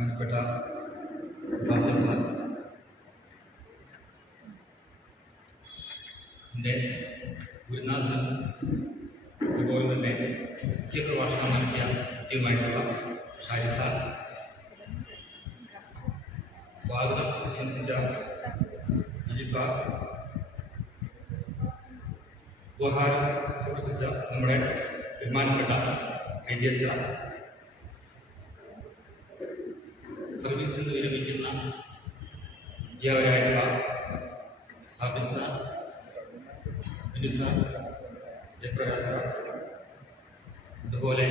ബഹുമാനപ്പെട്ട Sebastian sir, എൻ്റെ ഗുരുനാഥനും അതുപോലെ തന്നെ മുഖ്യ പ്രഭാഷണം നടത്തിയ കൃത്യമായിട്ടുള്ള ഷാജി സാർ, സ്വാഗതം ആശംസിച്ച വിജി സാർ, ഉപഹാരം സമർപ്പിച്ച നമ്മുടെ ബഹുമാനപ്പെട്ട രജിയച്ച, സർവീസിൽ നിന്ന് വിരമിക്കുന്ന അധ്യാപകരായിട്ടുള്ള Sabir sir, Minu sir, Jayaprakash sir, അതുപോലെ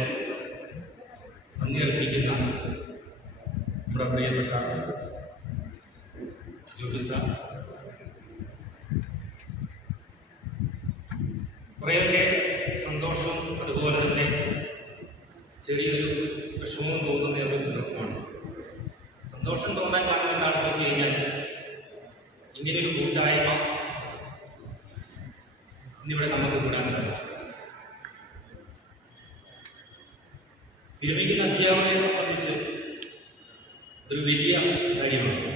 നന്ദി അർപ്പിക്കുന്ന നമ്മുടെ പ്രിയപ്പെട്ട ജോബി സാർ, കുറേയൊക്കെ സന്തോഷവും അതുപോലെ തന്നെ ചെറിയൊരു വിഷമവും തോന്നുന്ന ഒരു സന്ദർഭമാണ്. സന്തോഷം തോന്നാൻ കാരണം എന്താണെന്ന് വെച്ച് കഴിഞ്ഞാൽ, ഇങ്ങനെയൊരു കൂട്ടായ്മ ഇന്നിവിടെ നമുക്ക് കൂടാൻ സാധിക്കും. വിരമിക്കുന്ന അധ്യാപകരെ സംബന്ധിച്ച് ഒരു വലിയ കാര്യമാണ്.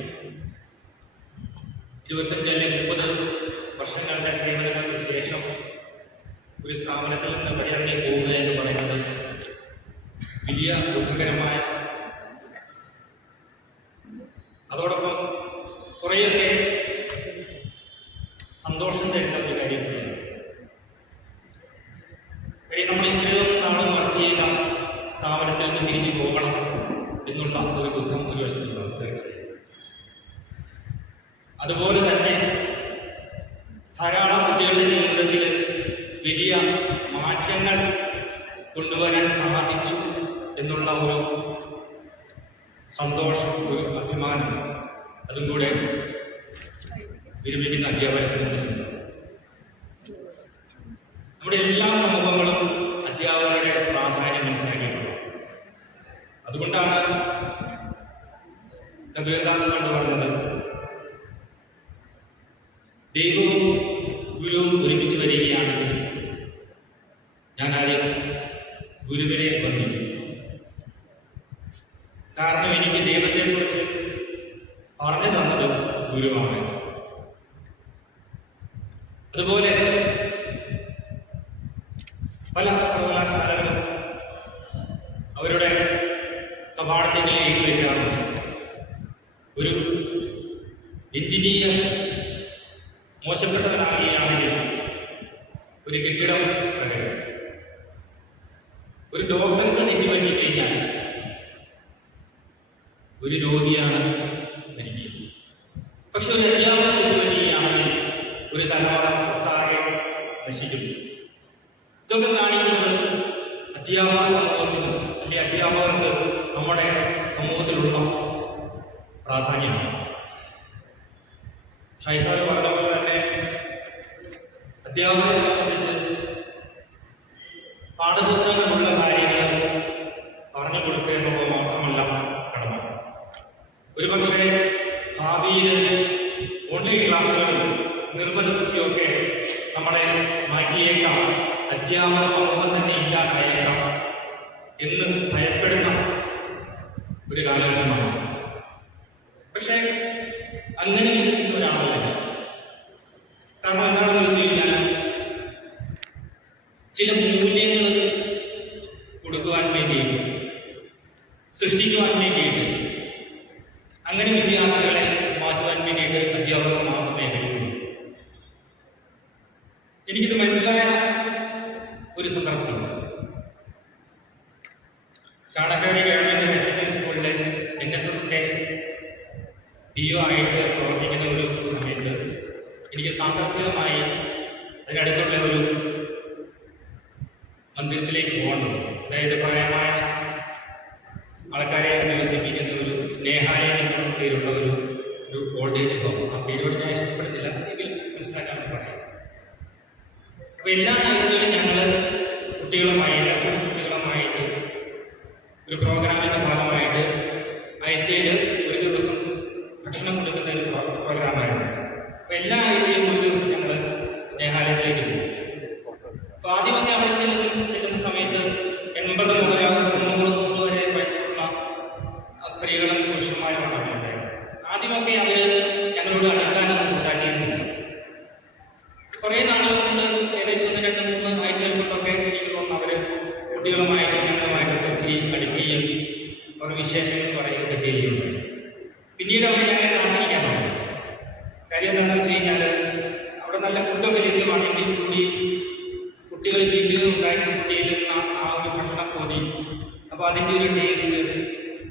25 അല്ലെങ്കിൽ 30 വർഷങ്ങളുടെ സേവനങ്ങൾക്ക് ശേഷം ഒരു സ്ഥാപനത്തിൽ നിന്ന് പടിയിറങ്ങി പോവുക എന്ന് പറയുന്നത് വലിയ ദുഃഖകരമായ, അതോടൊപ്പം കുറേയൊക്കെ സന്തോഷം തരുന്ന ഒരു കാര്യം കൂടിയാണ്. കാര്യം നമ്മൾ ഇത്രയും നാളും വർക്ക് ചെയ്ത സ്ഥാപനത്തിൽ നിന്ന് തിരിഞ്ഞു പോകണം എന്നുള്ള ഒരു ദുഃഖം ഒരു വശത്തുണ്ടാകും തീർച്ചയായും. അതുപോലെ തന്നെ ധാരാളം കുട്ടികളുടെ ജീവിതത്തിൽ വലിയ മാറ്റങ്ങൾ കൊണ്ടുവരാൻ സാധിച്ചു എന്നുള്ള ഒരു സന്തോഷം, ഒരു അഭിമാനം, അതും കൂടെ വിരമിക്കുന്ന അധ്യാപകരെ സംബന്ധിച്ചിട്ടുണ്ട്. നമ്മുടെ എല്ലാ സമൂഹങ്ങളും അധ്യാപകരുടെ പ്രാധാന്യം മനസ്സിലാക്കിയിട്ടുണ്ട്. അതുകൊണ്ടാണ് കബീർദാസ് കൊണ്ട് പറഞ്ഞത്, ദൈവവും ഗുരുവും ഒരുമിച്ച് വരികയാണെങ്കിൽ ഞാൻ ആദ്യം ഗുരുവിനെ വന്ദിക്കും. കാരണം എനിക്ക് ദൈവത്തെക്കുറിച്ച് പറഞ്ഞു തന്നത് ഗുരുവാണ്. അതുപോലെ പല സർവകലാശാലകളും അവരുടെ കവാടത്തിൽ എഴുതി വയ്ക്കാറുണ്ട്, ഒരു എഞ്ചിനീയർ മോശപ്പെട്ടവനാകുകയാണെങ്കിൽ ഒരു കെട്ടിടം തകരും, ഒരു ഡോക്ടർക്ക് തെറ്റുപറ്റി കഴിഞ്ഞാൽ ഒരു രോഗിയാണ് മരിക്കുന്നത്. പക്ഷെ ഒരു അധ്യാപകർ തെറ്റുപറ്റുകയാണെങ്കിൽ ഒരു തലമുറ ഒട്ടാകെ നശിക്കുന്നു. ഇതൊക്കെ കാണിക്കുന്നത് അധ്യാപക സമൂഹത്തിന് അല്ലെങ്കിൽ അധ്യാപകർക്ക് നമ്മുടെ സമൂഹത്തിലുള്ള പ്രാധാന്യമാണ്. ഷൈസാർ പറഞ്ഞ പോലെ തന്നെ അധ്യാപകരെ സംബന്ധിച്ച് പാഠപുസ്തകങ്ങളുള്ള കാര്യങ്ങൾ പറഞ്ഞു കൊടുക്കുക എന്നുള്ളത് മാത്രമല്ല കടമ. ഒരുപക്ഷെ ഭാവിയിൽ ഓൺലൈൻ ക്ലാസ്സുകളും നിർബന്ധ ബുദ്ധിയൊക്കെ നമ്മളെ മാറ്റിയേക്കാം, അധ്യാപക സമൂഹം തന്നെ ഇല്ലാതായേക്കാം എന്ന് ഭയപ്പെടുന്ന ഒരു കാലഘട്ടമാണ്. പക്ഷെ അങ്ങനെ വിശ്വസിക്കുന്നവരാണല്ല. കാരണം എന്താണെന്ന് വെച്ച് കഴിഞ്ഞാൽ, ചില മൂല്യങ്ങൾ കൊടുക്കുവാൻ വേണ്ടിയിട്ട്, സൃഷ്ടിക്കുവാൻ വേണ്ടിയിട്ട്, അങ്ങനെ വിദ്യാർത്ഥികളെ മാറ്റുവാൻ വേണ്ടിയിട്ട് അധ്യാപകർക്ക് മാത്രമേ കഴിയുള്ളൂ. എനിക്കിത് മനസ്സിലായ ഒരു സന്ദർഭമുണ്ട്. കാണക്കാരി ഗവൺമെന്റ് ഹയർ സെക്കൻഡറി സ്കൂളിലെ NSSന്റെ PO ആയിട്ട് പ്രവർത്തിക്കുന്ന ഒരു സമയത്ത് എനിക്ക് സാന്ദർഭികമായി അതിനടുത്തുള്ള ഒരു മന്ദിരത്തിലേക്ക് പോകണം. അതായത് പ്രായമായ ആൾക്കാരെ നിവസിപ്പിക്കുന്ന ഒരു സ്നേഹാലയം എന്ന പേരുള്ള ഒരു ഓൾഡ് ഏജ് ഹോം. ആ പേരോട് ഞാൻ ഇഷ്ടപ്പെടുന്നില്ല, എങ്കിൽ മനസ്സിലാക്കാൻ പറയാം. അപ്പൊ എല്ലാ ആഴ്ചയിലും ഞങ്ങൾ കുട്ടികളുമായി, NSS കുട്ടികളുമായിട്ട് ഒരു പ്രോഗ്രാമിന്റെ ഭാഗമായിട്ട് ആഴ്ചയിൽ ഒരു ദിവസം ഭക്ഷണം കൊടുക്കുന്ന ഒരു പ്രോഗ്രാമായിരുന്നു. അപ്പൊ എല്ലാ ആഴ്ചയും ഒരു ദിവസം ഞങ്ങൾ സ്നേഹാലയത്തിലേക്ക് പോകും. അപ്പൊ ആദ്യമൊക്കെ അവിടെ ചെല്ലുന്ന സമയത്ത് 80 മുതൽ 90 വരെ വയസ്സുള്ള സ്ത്രീകളും പുരുഷന്മാരുമാണ് ഉണ്ടായത്. ആദ്യമൊക്കെ അവർ ഞങ്ങളോട് അടുക്കാനൊന്നും കൂട്ടാക്കിയിരുന്നില്ല. കുറേ നാളുകൾ കൊണ്ട് ഏകദേശം 1-2-3 ആഴ്ചകൾ കൊണ്ടൊക്കെ എനിക്ക് തോന്നുന്നു അവർ കുട്ടികളുമായിട്ടും ഞങ്ങളുമായിട്ടൊക്കെ ഒത്തിരി അടുക്കുകയും അവർ വിശേഷങ്ങൾ പറയുകയൊക്കെ ചെയ്യുന്നുണ്ട്. പിന്നീട് അവർ ഞങ്ങളെ കാത്തിരിക്കാൻ തുടങ്ങി. കാര്യം എന്താണെന്ന് വെച്ച് കഴിഞ്ഞാൽ അവിടെ നല്ല ഫുഡൊക്കെ ലഭ്യമാണെങ്കിൽ കൂടി കുട്ടികൾ വീട്ടിൽ ഉണ്ടാക്കിക്കൊണ്ടിരുന്ന ആ ഒരു ഭക്ഷണക്കോതി, അപ്പോൾ അതിൻ്റെ ഒരു ടേസ്റ്റ്,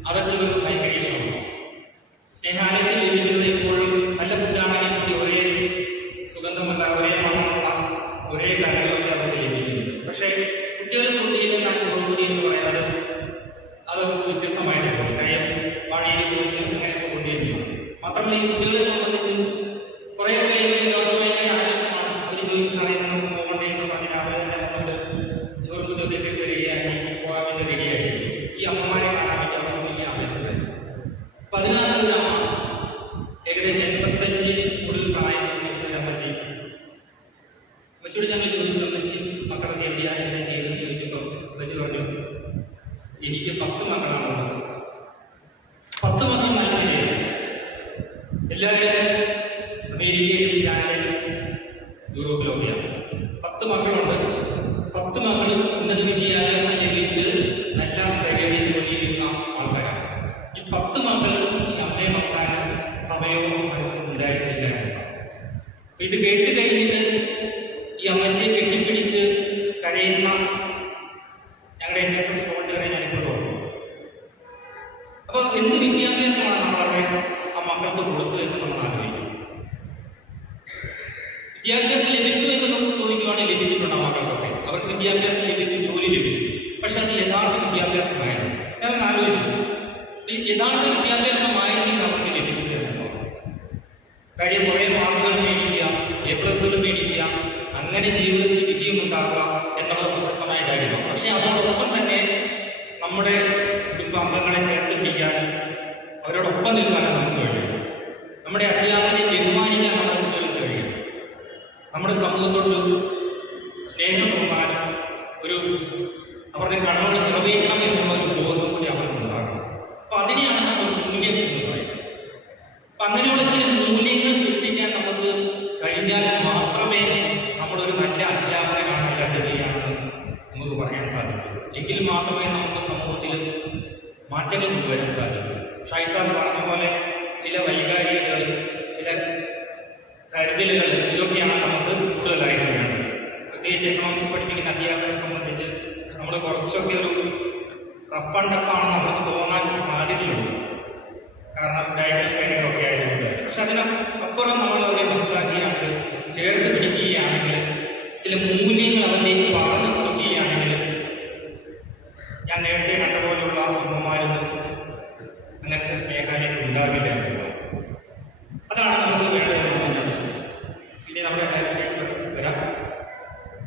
അതൊക്കെ ഒരു ഭയങ്കര ഇഷ്ടമാണ്. സ്നേഹാലയത്തിൽ ലഭിക്കുന്നത് ഇപ്പോഴും നല്ല ഫുഡാണെങ്കിൽ കൂടി ഒരേ സുഗന്ധമുള്ള, ഒരേ മണമുള്ള, ഒരേ കറികളൊക്കെ അവർക്ക് ലഭിക്കുന്നത്. പക്ഷേ കുട്ടികൾ കൊണ്ടുവരുന്ന ആ ചോറുകൂടി എന്ന് പറയുന്നത് അത് വ്യത്യസ്തമായിട്ട് പോകും. കാര്യം വാടിയിൽ പോയിട്ട് അങ്ങനെയൊക്കെ കൊണ്ടുവരുന്നു. മാത്രമല്ല ഈ കുട്ടികളെ സംബന്ധിച്ച് കുറേയൊക്കെ ഭയങ്കര ആവശ്യമാണ്. ഒരു ജോലി സമയത്ത് നമുക്ക് പോകണ്ടേ എന്ന് പറഞ്ഞ് രാവിലെ തന്നെ നമുക്ക് ചോറുകൂടിയൊക്കെ കിട്ടി റെഡിയാക്കി പോകാൻ വേണ്ടി റെഡിയാക്കി ഈ അമ്മമാരെ കാണാൻ വേണ്ടി അവർക്ക് വലിയ ആവശ്യമായിരുന്നു. 14 ഒരു അമ്മ, ഏകദേശം 85 കൂടുതൽ പ്രായം ഒരു അമ്മച്ചി. അമ്മച്ചിയോട് ഞങ്ങൾ ചോദിച്ചു, അമ്മച്ചി മക്കളൊക്കെ എവിടെയാണ്, എന്താ ചെയ്തെന്ന് ചോദിച്ചപ്പോൾ അമ്മച്ചി പറഞ്ഞു, എനിക്ക് 10 മക്കളാണുള്ളത്. 10 മക്കൾ നല്ല നിലയിൽ, എല്ലാവരും അമേരിക്കയിലും കാനഡയിലും യൂറോപ്പിലൊക്കെയാണ്. 10 മക്കളുണ്ട്. 10 മക്കളും ഉന്നത വിദ്യാഭ്യാസം ലഭിച്ച് നല്ല കരിയറിൽ ജോലി ചെയ്യുന്ന ആൾക്കാരാണ്. ഈ 10 മക്കളും ഈ അമ്മയെ നോക്കാൻ സമയവും മനസ്സും ഉണ്ടായിരുന്നില്ല. ഇത് കേട്ട് കഴിഞ്ഞിട്ട് ഈ അമ്മച്ചിയെ കെട്ടിപ്പിടിച്ച് കരയുന്ന ഞങ്ങളുടെ NSS വോളണ്ടിയറെ ഞാനിപ്പോൾ ഓർമ്മ. അപ്പോൾ എന്ത് വിദ്യാഭ്യാസമാണ് നമ്മളവിടെ ആ മക്കൾക്ക് കൊടുത്തു എന്ന് നമ്മൾ ആലോചിക്കും. വിദ്യാഭ്യാസം ലഭിച്ചു എന്ന് നമുക്ക് ചോദിക്കുവാണെങ്കിൽ ലഭിച്ചിട്ടുണ്ട് ആ മക്കൾക്കൊക്കെ. അവർക്ക് വിദ്യാഭ്യാസം ലഭിച്ചു, ജോലി ലഭിച്ചു. പക്ഷെ അത് യഥാർത്ഥ വിദ്യാഭ്യാസമായിരുന്നു. ഞാൻ ആലോചിച്ചു, യഥാർത്ഥ വിദ്യാഭ്യാസമായിരുന്നില്ല അവർക്ക് ലഭിച്ചിട്ട് എന്നോ. കാര്യം കുറേ മാർക്കുകൾ മേടിക്കുക, A+കൾ മേടിക്കുക, അങ്ങനെ ജീവിതത്തിൽ വിജയം ഉണ്ടാക്കുക എന്നുള്ളത് പ്രസക്തമായ കാര്യമാണ്. പക്ഷെ അതോടൊപ്പം തന്നെ നമ്മുടെ കുടുംബാംഗങ്ങളെ ചേർത്ത് പിടിക്കാനും അവരോടൊപ്പം നിൽക്കാനും നമുക്ക് കഴിയും. നമ്മുടെ അധ്യാപകരെ ബഹുമാനിക്കാൻ നമ്മുടെ കുട്ടികൾക്ക് കഴിയും. നമ്മുടെ സമൂഹത്തോടൊരു സ്നേഹം തോന്നാനും ഒരു അവരുടെ കടമകൾ നിറവേറ്റണം എന്നുള്ള ഒരു ബോധം കൂടി അവർക്കുണ്ടാകും. അപ്പൊ അതിനെയാണ് നമ്മൾ മൂല്യം എന്ന് പറയുന്നത്. അപ്പൊ അങ്ങനെയുള്ള ചില മൂല്യങ്ങൾ സൃഷ്ടിക്കാൻ നമുക്ക് കഴിഞ്ഞാൽ മാത്രമേ നമ്മളൊരു നല്ല അധ്യാപകനാണ്, നല്ല അധ്യാപികയാണെന്ന് നമുക്ക് പറയാൻ സാധിക്കൂ. എങ്കിൽ മാത്രമേ നമുക്ക് സമൂഹത്തിൽ മാറ്റങ്ങൾ കൊണ്ടുവരാൻ സാധിക്കൂ. ഷൈസാർ പറഞ്ഞ പോലെ ചില വൈകാരികതകൾ, ചില കരുതലുകൾ, ഇതൊക്കെയാണ് നമുക്ക് കൂടുതലായിട്ട് വേണ്ടത്. പ്രത്യേകിച്ച് എക്കണോമിക്സ് പഠിപ്പിക്കുന്ന അധ്യാപകരെ സംബന്ധിച്ച് നമ്മൾ കുറച്ചൊക്കെ ഒരു റഫ് ആൻഡ് ടഫ് ആണെന്ന് അവർക്ക് തോന്നാൻ സാധ്യതയുണ്ട്. കാരണം ഡയഗ്രൽ കാര്യങ്ങളൊക്കെ ആയതുകൊണ്ട്. പക്ഷെ അതിനപ്പുറം നമ്മൾ അവരെ മനസ്സിലാക്കുകയാണെങ്കിൽ, ചേർത്ത് പിടിക്കുകയാണെങ്കിൽ, ചില മൂല്യങ്ങൾ അവരിലേക്ക് പറഞ്ഞു കൊടുക്കുകയാണെങ്കിൽ, ഞാൻ നേരത്തെ കണ്ട പോലെയുള്ള അമ്മമാരൊന്നും അങ്ങനത്തെ സ്നേഹാലയം ഉണ്ടാവില്ല എന്നുള്ളത്. അതാണ് നമുക്ക് വേണ്ടതെന്നാണ് ഞാൻ വിശ്വസിക്കുന്നത്. പിന്നെ നമ്മുടെ കാര്യത്തിലേക്ക് വരാം.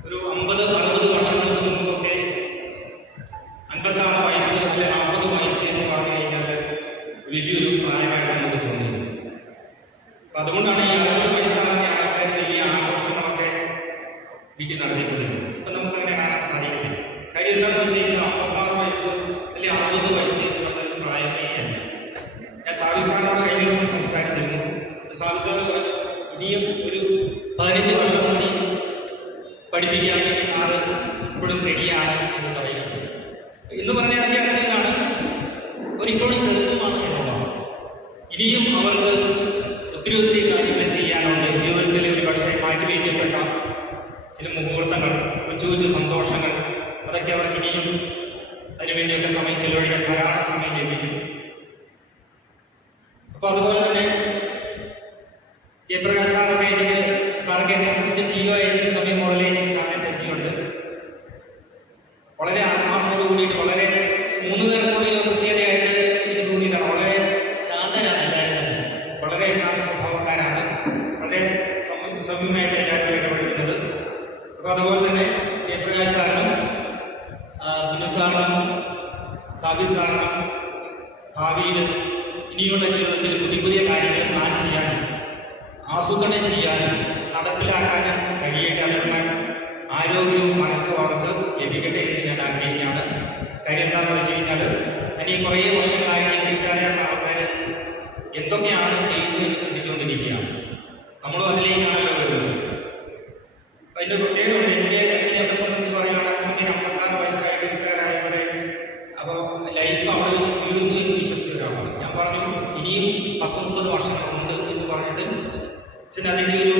ഒരു 50-60 വർഷങ്ങൾക്ക് മുമ്പൊക്കെ 56 വയസ്സ് അല്ലെങ്കിൽ 40 വയസ്സ് എന്ന് പറഞ്ഞു കഴിഞ്ഞാൽ വലിയൊരു പ്രായമായിട്ട് നമുക്ക് തോന്നിയത്. അപ്പൊ അതുകൊണ്ടാണ് ഈ 60 വയസ്സാകുന്ന ആൾക്കാർ വലിയ ആഘോഷങ്ങളൊക്കെ വീട്ടിൽ നടത്തിക്കൊണ്ടിരുന്നത്. അപ്പൊ നമുക്കങ്ങനെ കാണാൻ സാധിക്കുന്നില്ല. കാര്യം എന്താണെന്ന് വെച്ച് കഴിഞ്ഞാൽ 56 വയസ്സ് അല്ലെങ്കിൽ 60 വയസ്സ് എന്നുള്ളൊരു പ്രായമേ അല്ല. ഞാൻ സാവിസാറിനോട് കഴിഞ്ഞ ദിവസം സംസാരിച്ചിരുന്നു. സാവിസാർ ഇനിയും ഒരു 15 വർഷം കൂടി പഠിപ്പിക്കാൻ വേണ്ടി സാറ് ഇപ്പോഴും റെഡിയാണ് എന്ന് പറയുന്നത്. എന്ന് പറഞ്ഞാൽ അതിൻ്റെ അർത്ഥത്തിലാണ് അവരിപ്പോഴും ചെറുപ്പമാണ് എന്നുള്ളതാണ്. ഇനിയും അവർക്ക് ഒത്തിരി കാര്യങ്ങൾ ചെയ്യാനുണ്ട്. ജീവിതത്തിൽ ഒരു പക്ഷേ മാറ്റിവയ്ക്കപ്പെട്ട ചില മുഹൂർത്തങ്ങൾ, കൊച്ചു സന്തോഷങ്ങൾ, അതൊക്കെ അവർക്ക് ഇനിയും അതിനുവേണ്ടിയൊക്കെ സമയം ചെലവഴിക്കാൻ ധാരാളം സമയം ലഭിക്കും. അപ്പൊ അതുപോലെ തന്നെ ജയപ്രകാശ് സാറൊക്കെ എനിക്ക് സാറൊക്കെ NSSന്റെ PO ആയിരുന്ന സമയം മുതലേ എനിക്ക് സാറിനെ പറ്റിയുണ്ട്. വളരെ ആത്മാർത്ഥത്തോടു കൂടിയിട്ട്, വളരെ 3 പേർ കൂടി ഒരു പ്രത്യേകതയായിട്ട് എനിക്ക് തോന്നിയതാണ്. വളരെ ശാന്തരാണ് എല്ലാവരും തന്നെ, വളരെ ശാന്ത സ്വഭാവക്കാരാണ്, വളരെ സൗമ്യമായിട്ട് എല്ലാവരും ഇടപെടുന്നത്. അപ്പൊ അതുപോലെ തന്നെ ജയപ്രകാശ് സാറിനും ബിനു സാറിനും സാബി സാറിനും ഭാവിയിൽ ഇനിയുള്ള ജീവിതത്തിൽ പുതിയ കാര്യങ്ങൾ പ്ലാൻ ചെയ്യാനും ആസൂത്രണം ചെയ്യാനും നടപ്പിലാക്കാനും കഴിയട്ടെ. അതിനുള്ള ആരോഗ്യവും മനസ്സും അവർക്ക് ലഭിക്കട്ടെ എന്ന് ഞാൻ ആഗ്രഹിക്കുകയാണ്. കാര്യം എന്താണെന്ന് വെച്ച് കഴിഞ്ഞാൽ അല്ലെങ്കിൽ കുറേ വർഷങ്ങളായിട്ട് റിട്ടയർ ആൾക്കാർ എന്തൊക്കെയാണ് ചെയ്യുന്നത് എന്ന് ചിന്തിച്ചുകൊണ്ടിരിക്കുകയാണ്. നമ്മളും അതിലേക്കാണല്ലോ വരുന്നത്. അതിൻ്റെ പ്രത്യേകതയുണ്ട്. എൻ്റെ അച്ഛനെയൊക്കെ സംബന്ധിച്ച് പറയുകയാണ്, അച്ഛനെ 56 വയസ്സായിട്ട് റിട്ടയർ ആയവരെ അപ്പോൾ ലൈഫ് അവിടെ വെച്ച് തീർന്നു എന്ന് വിശ്വസിച്ചവരാണ്. ഞാൻ പറഞ്ഞു ഇനിയും 19 വർഷങ്ങളുണ്ട് എന്ന് പറഞ്ഞിട്ട് അച്ഛൻ അതിൻ്റെ ഒരു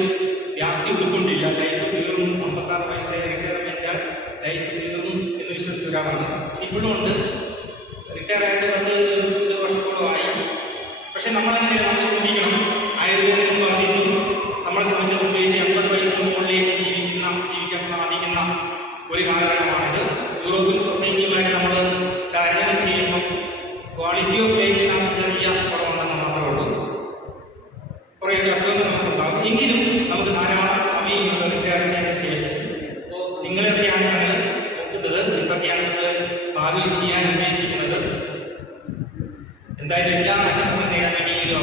വ്യാപ്തി ഉൾക്കൊണ്ടില്ല. ലൈഫ് തീർന്നു, 56 വയസ്സായി റിട്ടയർമെൻറ്റാൽ ലൈഫ് തീർന്നു എന്ന് വിശ്വസിച്ചവരാണ്. ഇപ്പോഴും ഉണ്ട്, റിട്ടയർ ആയിട്ട് 10-20 വർഷത്തോളമായി. പക്ഷെ നമ്മളങ്ങനെ നമ്മൾ ചിന്തിക്കണം, ആയുർവേദം വർദ്ധിച്ചു. നമ്മളെ സംബന്ധിച്ച് പ്രത്യേകിച്ച് 80 വയസ്സിന് മുകളിലേക്ക് ജീവിക്കാൻ സാധിക്കുന്ന ഒരു കാലഘട്ടമാണിത്. യൂറോപ്യൻ സൊസൈറ്റിയുമായിട്ട് നമ്മൾ താരതമ്യം ചെയ്യുമ്പോൾ ക്വാളിറ്റി ഓഫ് ലൈഫിനകത്ത് ചെറിയ കുറവുണ്ടെന്ന് മാത്രമേ ഉള്ളൂ. കുറേയൊക്കെ അസുഖങ്ങൾ നമുക്കുണ്ടാകും. എങ്കിലും നമുക്ക് ധാരാളം സമയമുണ്ട് റിട്ടയർ ചെയ്ത ശേഷം. അപ്പോൾ നിങ്ങളെവിടെയാണ് ഞങ്ങൾ നോക്കുന്നത്, എന്തൊക്കെയാണ് നിങ്ങൾ ഭാവിയിൽ ചെയ്യാൻ ഉദ്ദേശിക്കുന്നത്? എന്തായാലും എല്ലാ ആശംസകളും നേടാൻ വേണ്ടി ഈ ഒരു